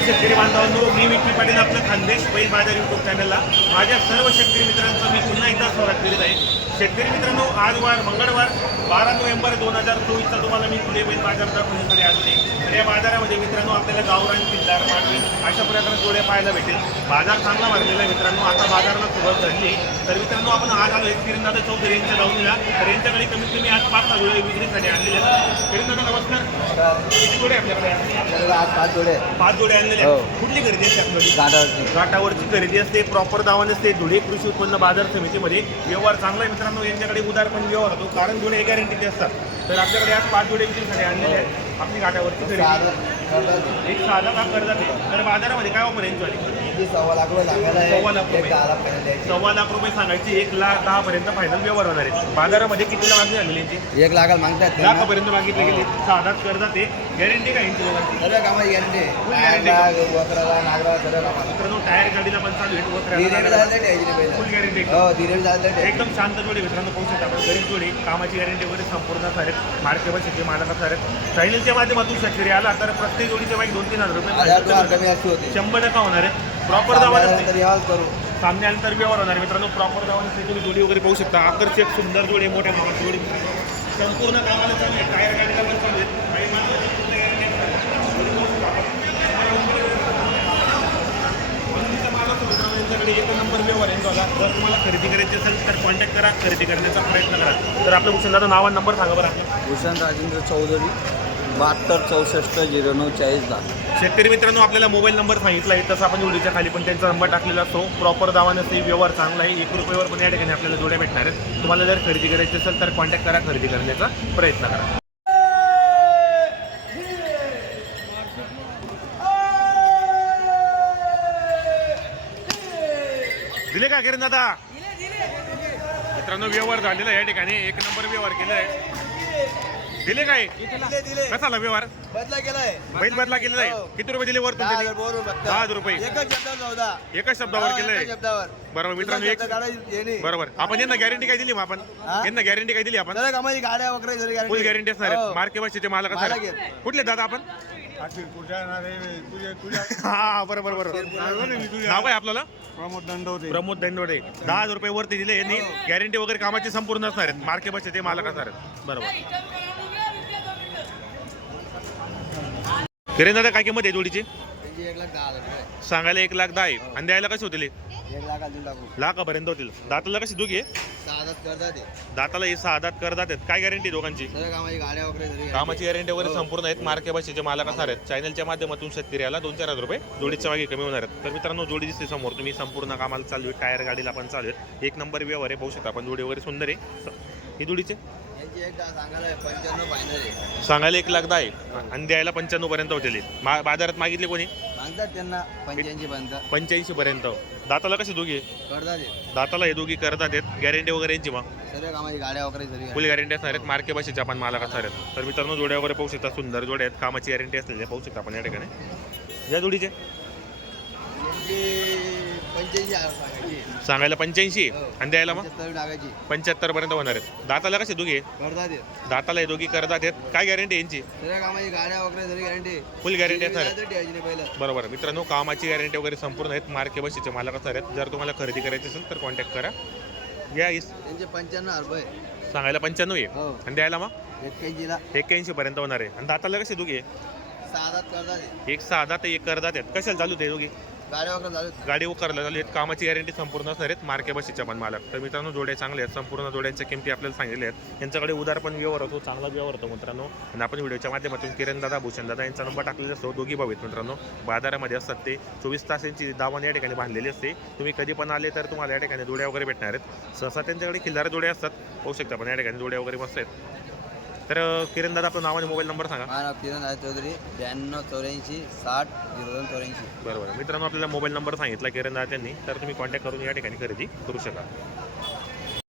शेतकरी बांधवांनो मी विकी पाटील आपलं खानदेश बैल बाजार युट्यूब चॅनलला माझ्या सर्व शेतकरी मित्रांचं मी पुन्हा एकदा स्वागत करीत आहे. शेतकरी मित्रांनो आज वार मंगळवार बारा नोव्हेंबर दोन हजार चोवीसचा तुम्हाला मी पुणे बैल बाजार दाखवण्यासाठी आलो आहे तर या बाजारामध्ये मित्रांनो आपल्याला गावरान किल्लार मांडवी अशा प्रकारचे जोड्या पाहायला भेटेल. बाजार चांगला भरलेला आहे मित्रांनो आता बाजाराला सुरुवात झाली आहे. तर मित्रांनो आपण आज आलो आहे किरणदादा चौधरी यांच्या लावणीला तर यांच्याकडे कमीत कमी आज पाच जोडे विक्रीसाठी आणलेले आहेत. किरणदादा नमस्कार. किती जोडे आपल्याकडे पाच जोडे. पाच जोडे आणलेले हो. आहेत कुठली खरेदी असते आपल्याकडे? घाटावरची. खरेदी असते. प्रॉपर दावा नसते धुळे कृषी उत्पन्न बाजार समितीमध्ये व्यवहार चांगला आहे मित्रांनो. यांच्याकडे उदार पण व्यवहार होतो. कारण जोडे गॅरंटीचे असतात. तर आपल्याकडे आज पाच जोडे विक्रीसाठी आणलेले आहेत. आपली घाटावरची खरेदी. साधं. करतात. एक साधा का कर्जात आहे तर बाजारामध्ये काय ऑफर यांची वाली किती सव्वा लाख रुपये सांगायला आहे. सव्वा लाख एक. दहा लाख पर्यंत द्यायचे. सव्वा लाख रुपये सांगायची एक लाख दहा पर्यंत फायनल व्यवहार होणार आहे. बाजारामध्ये कितीला मागणी झालेली यांची? एक लाखाला मागतात त्यांना. लाखापर्यंत मागितली गेली साधाच कर्जात आहे गॅरंटी काय यांची दोघांची सर्व कामाची गॅरंटी guarantee. नागरा वक्राला नागरा सर्व कामाला मित्रांनो टायर गाडीला पण चालू धीरे आहे झालं तर द्यायची नाही फुल गॅरंटी हो धीरे झालं तर द्यायची. एकदम शांत जोडी मित्रांनो पाहू शकता आपण. गरीब जोडी कामाची गॅरंटी वगैरे संपूर्ण असणार आहेत मार्केट शेती मालक असणार आहेत चॅनलच्या माध्यमातून शेतकरी आला तर प्रत्येक जोडीचे बाईक दोन तीन हजार हजार दोन हजार रुपये कमी असते होते. शंभर टक्का होणार आहे. प्रॉपर दावा सामन्याला नसते तर यावंच करू. सामने आल्यानंतर व्यवहार होणार आहे मित्रांनो. प्रॉपर दावा नसते तुम्ही जोडी वगैरे पाहू शकता. आकर्षक सुंदर जोडी मोठ्या मामाची जोडी. संपूर्ण कामाला चालू आहे. टायर गाडीला पण चालू यांच्याकडे एक नंबर व्यवहार आहे. जर तुम्हाला खरेदी करायची असेल तर कॉन्टॅक्ट करा. खरेदी करण्याचा प्रयत्न करा. तर आपल्या भूषणदाचा नाव आणि नंबर सांगा बरं आपला. भूषण राजेंद्र चौधरी. बहात्तर चौसष्ट झिरो नऊ चाळीस दहा. शेतकरी मित्रांनो आपल्याला मोबाईल नंबर सांगितला आहे तसं आपण जोडीच्या खाली पण त्यांचा नंबर टाकलेला असतो. प्रॉपर दावा नसते व्यवहार चांगला आहे. एक रुपयावर पण या ठिकाणी आपल्याला जोड्या भेटणार आहेत. तुम्हाला जर खरेदी करायची असेल तर कॉन्टॅक्ट करा खरेदी करण्याचा प्रयत्न करा. दिले का किरण दादा मित्रांनो व्यवहार झालेला आहे या ठिकाणी. एक नंबर व्यवहार केला आहे दिले काय? दिले दिले. कसा आला व्यवहार? बदला केलाय. बैल बदला केलेला आहे. हो. किती रुपये दिले वर दहा तुमचे हजार बोलून फक्त. दहा हजार रुपये. एकच शब्दावर चौदा. एकाच शब्दावर हो, केलंय. एकाच शब्दावर. बरोबर मित्रांनो एक हे. बरोबर. आपण यांना गॅरंटी काय दिली मग आपण? हा? यांना गॅरंटी काय दिली आपण? गाड्या वगैरे guarantee. फुल गॅरंटी असणार हो. आहे मार्के बसचे मालक असणार मालक आहेत. आहेत. कुठले दादा आपण? हा बरोबर बरोबर. नाव आहे आपल्याला? प्रमोद दंडवते. प्रमोद दंडवडे. दहा हजार रुपये वरती दिले यांनी. गॅरंटी वगैरे कामाची संपूर्ण असणार आहेत. मार्के बसचे ते मालक असणार आहेत. बरोबर. किरण दादा काय किंमत आहे जोडीची? त्यांची एक लाख दहा हजार रुपये. सांगायला एक लाख दहा आहे. आणि द्यायला कशी होतील एक लाख लाखापर्यंत होतील. दाताला कशी दोघी आहे? सहा ते. दाताला हे सहा दात करतात आहेत. काय गॅरंटी दोघांची? सर्व कामाची गाड्या वगैरे. कामाची गॅरंटी वगैरे संपूर्ण आहेत. मार्के भाषेचे मालक असणार आहेत. चॅनलच्या माध्यमातून शेतकऱ्याला दोन चार हजार रुपये जोडीच्या मागे कमी होणार आहेत. तर मित्रांनो जोडी दिसते समोर. तुम्ही संपूर्ण कामाला चालू आहे. टायर गाडीला पण चालू आहे एक नंबर व्यवहार आहे. पाहू शकता आपण. जोडी वगैरे सुंदर आहे. ही जोडीचे? सांगायला एक लाख दहा आहे. आणि द्यायला पंच्याण्णव पर्यंत होतील मा बाजारात मागितले कोणी? मागतात त्यांना पंच्याऐंशी पर्यंत. पंच्याऐंशी पर्यंत. दाताला कशी दोघी? करतात दाताला हे दोघी करतात आहेत गॅरंटी वगैरे यांची मग. सर्व कामाची गाड्या वगैरे फुल गॅरंटी असणार आहेत. मार्के भाषेचे आपण मालक असणार आहेत. तर मित्रांनो जोड्या वगैरे पाहू शकता. सुंदर जोड्या आहेत. कामाची गॅरंटी असलेल्या पाहू शकता आपण या ठिकाणी. या जोडीचे? पंच्याऐंशी हजार सांगायची सांगायला पंच्याऐंशी? आणि द्यायला मग? पंच्याहत्तर टाकायची. पंच्याहत्तर पर्यंत होणार आहेत. दाताला कसे दोघे? करतात ते दाताला हे दोघी करतात आहेत काय गॅरंटी यांची? सर्व कामाची गाड्या वगैरे सर्व गॅरंटी फुल गॅरंटी असणार आहे ठेवायची नाही पहिलं. बरोबर. मित्रांनो कामाची गॅरंटी वगैरे संपूर्ण आहेत. मार्के बशीचे मालक असणार आहेत. जर तुम्हाला खरेदी करायची असेल तर कॉन्टॅक्ट करा. या इस त्यांचे पंच्याण्णव रुपये. सांगायला पंच्याण्णव आहे? हो. आणि द्यायला मग? एक्क्याऐंशीला. एक्क्याऐंशी पर्यंत होणार आहे. आणि दाताला कसे दोघे? करतात ते. एक सहा दात एक करतात आहेत. कशाला चालू ते दोघी? गाड्या वगैरे गाडी उकरला झाली. आहेत कामाची गॅरंटी संपूर्ण असणार आहेत मार्के बसीच्या पण मालक. तर मित्रांनो जोड्या चांगल्या आहेत. संपूर्ण जोड्यांच्या किमती आपल्याला सांगितल्या आहेत. यांच्याकडे उदार पण व्यवहार होतो चांगला व्यवहार होतो मित्रांनो. आणि आपण व्हिडिओच्या माध्यमातून किरण दादा भूषण दादा यांचा नंबर टाकलेला असतो. दोघी भाऊ आहेत मित्रांनो. बाजारामध्ये असतात ते. चोवीस तासांची दावण या ठिकाणी बांधलेली असते. तुम्ही कधी पण आले तर तुम्हाला या ठिकाणी जोड्या वगैरे भेटणार आहेत. सहसा त्यांच्याकडे खिल्लार जोड्या असतात. होऊ शकता पण या ठिकाणी जोड्या वगैरे मस्त आहेत. तर किरण दादा आपलं नाव आणि मोबाईल नंबर सांगा. माझं नाव किरण राज चौधरी ब्याण्णव चौऱ्याऐंशी साठ झिरो दोन चौऱ्याऐंशी. बरोबर. मित्रांनो आपल्याला मोबाईल नंबर सांगितला किरण दादा त्यांनी तर तुम्ही कॉन्टॅक्ट करून या ठिकाणी खरेदी करू शकाल.